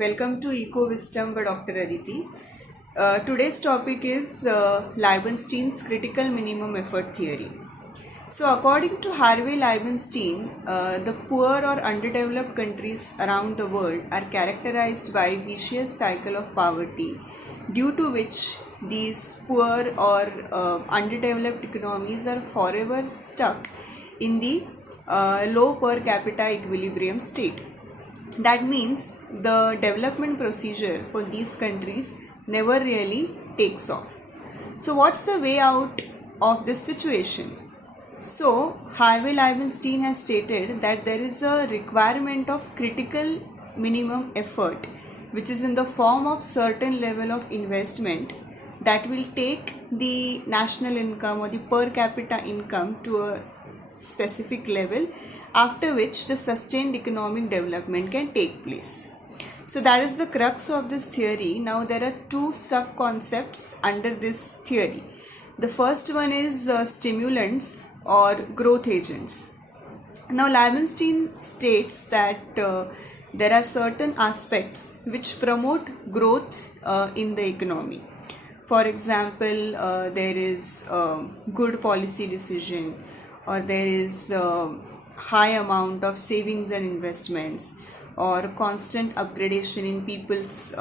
Welcome to Eco Wisdom by Dr. Aditi. Today's topic is Leibenstein's critical minimum effort theory. So, according to Harvey Leibenstein, the poor or underdeveloped countries around the world are characterized by vicious cycle of poverty, due to which these poor or underdeveloped economies are forever stuck in the low per capita equilibrium state. That means the development procedure for these countries never really takes off. So, what's the way out of this situation? So, Harvey Leibenstein has stated that there is a requirement of critical minimum effort, which is in the form of certain level of investment that will take the national income or the per capita income to a specific level, after which the sustained economic development can take place. So that is the crux of this theory. Now there are two sub-concepts under this theory. The first one is stimulants or growth agents. Now Leibenstein states that there are certain aspects which promote growth in the economy. For example, there is good policy decision, or there is high amount of savings and investments, or constant upgradation in people's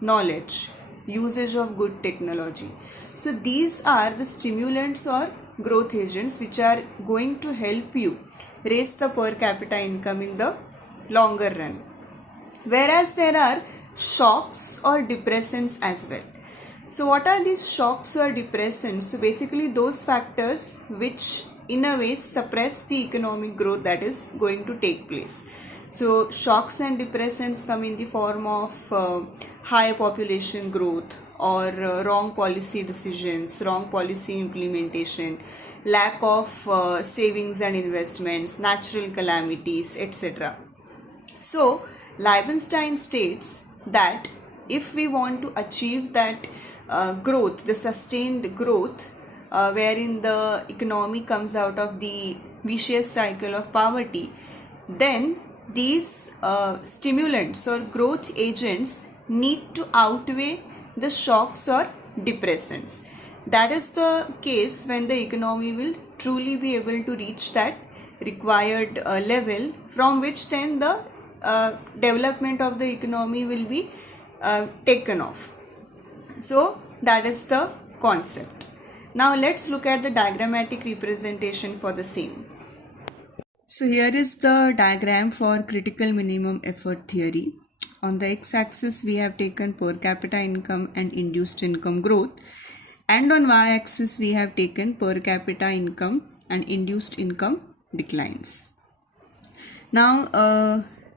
knowledge, usage of good technology. So these are the stimulants or growth agents which are going to help you raise the per capita income in the longer run. Whereas there are shocks or depressants as well. So what are these shocks or depressants? So basically those factors which in a way suppress the economic growth that is going to take place. So shocks and depressants come in the form of high population growth, or wrong policy decisions, wrong policy implementation, lack of savings and investments, natural calamities, etc. So Leibenstein states that if we want to achieve that growth, the sustained growth, wherein the economy comes out of the vicious cycle of poverty, then these stimulants or growth agents need to outweigh the shocks or depressants. That is the case when the economy will truly be able to reach that required level, from which then the development of the economy will be taken off. So that is the concept. Now let's look at the diagrammatic representation for the same. So here is the diagram for critical minimum effort theory. On the x-axis we have taken per capita income and induced income growth, and on y-axis we have taken per capita income and induced income declines. Now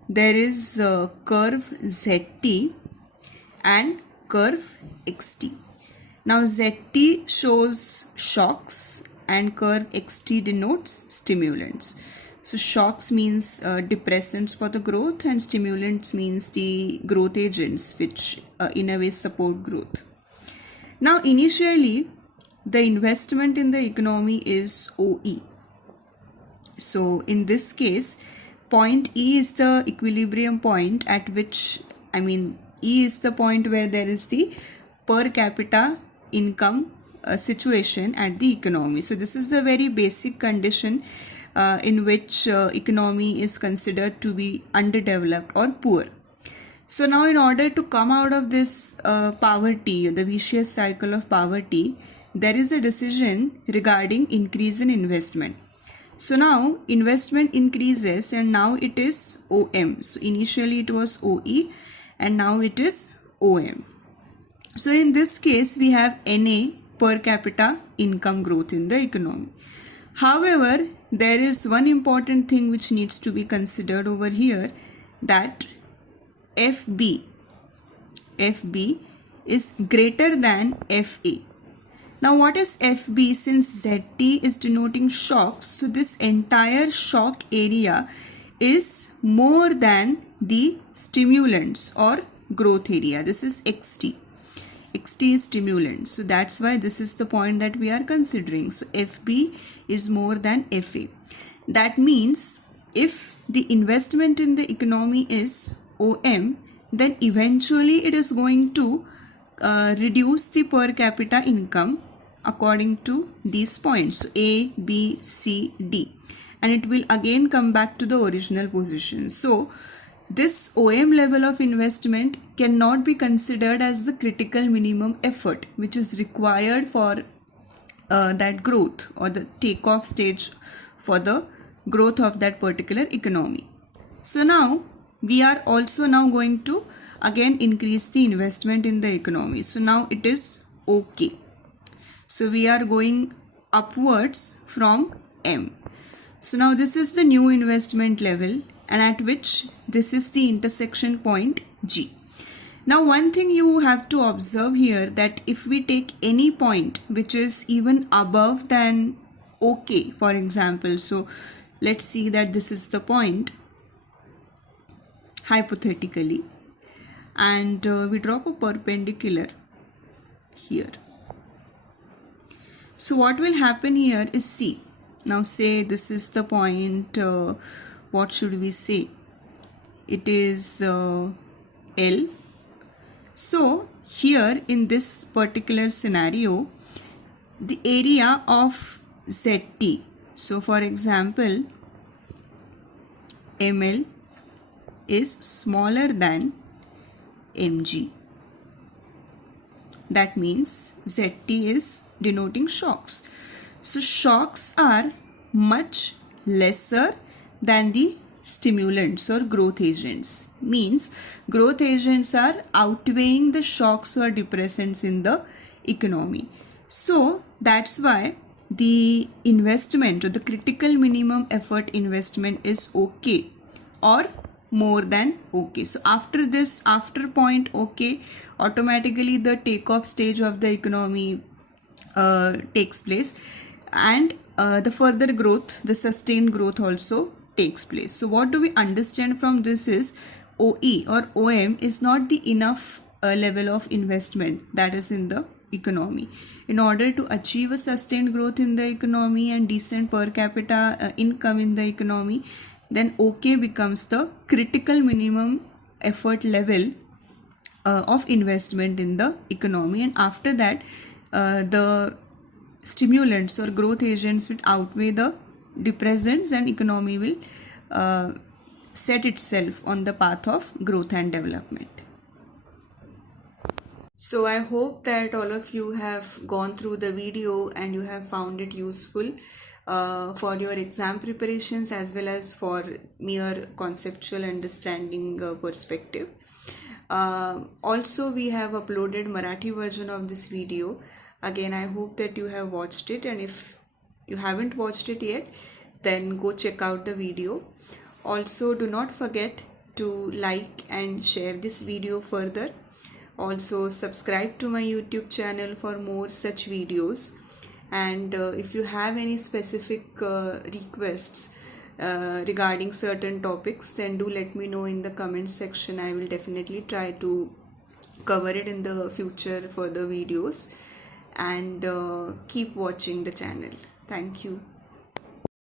there is curve ZT and curve XT. Now ZT shows shocks and curve XT denotes stimulants. So shocks means depressants for the growth, and stimulants means the growth agents which in a way support growth. Now initially the investment in the economy is OE. So in this case, point E is the equilibrium point at which, E is the point where there is the per capita income situation at the economy. So this is the very basic condition in which economy is considered to be underdeveloped or poor. So now in order to come out of this poverty, the vicious cycle of poverty, there is a decision regarding increase in investment. So now investment increases and now it is OM. So initially it was OE and now it is OM. So in this case we have NA, per capita income growth in the economy. However, there is one important thing which needs to be considered over here, that FB is greater than FA. Now what is FB? Since ZT is denoting shocks, so this entire shock area is more than the stimulants or growth area. This is XT. XT is stimulant. So that's why this is the point that we are considering. So FB is more than FA. That means if the investment in the economy is OM, then eventually it is going to reduce the per capita income according to these points, so A, B, C, D, and it will again come back to the original position. So this OM level of investment cannot be considered as the critical minimum effort which is required for that growth or the takeoff stage for the growth of that particular economy. So now we are also now going to again increase the investment in the economy. So now it is okay. So we are going upwards from M. So now this is the new investment level, and at which this is the intersection point G. Now one thing you have to observe here, that if we take any point which is even above than OK, for example, so let's see that this is the point hypothetically, and we drop a perpendicular here. So what will happen here is C. Now say this is the point, what should we say? It is L. So here in this particular scenario, the area of ZT, so for example, ML is smaller than mg. That means ZT is denoting shocks. So shocks are much lesser than the stimulants or growth agents. Means growth agents are outweighing the shocks or depressants in the economy. So that's why the investment or the critical minimum effort investment is okay or more than okay. So after this, after point okay, automatically the takeoff stage of the economy takes place, and the further growth, the sustained growth also takes place. So what do we understand from this is OE or OM is not the enough level of investment that is in the economy. In order to achieve a sustained growth in the economy and decent per capita income in the economy, then OK becomes the critical minimum effort level of investment in the economy, and after that the stimulants or growth agents will outweigh the depressants, and economy will set itself on the path of growth and development. So I hope that all of you have gone through the video and you have found it useful for your exam preparations as well as for mere conceptual understanding perspective. Also we have uploaded Marathi version of this video. Again, I hope that you have watched it, and if you haven't watched it yet, then go check out the video. Also, do not forget to like and share this video further. Also, subscribe to my YouTube channel for more such videos. And if you have any specific requests regarding certain topics, then do let me know in the comment section. I will definitely try to cover it in the future further videos. And keep watching the channel. Thank you.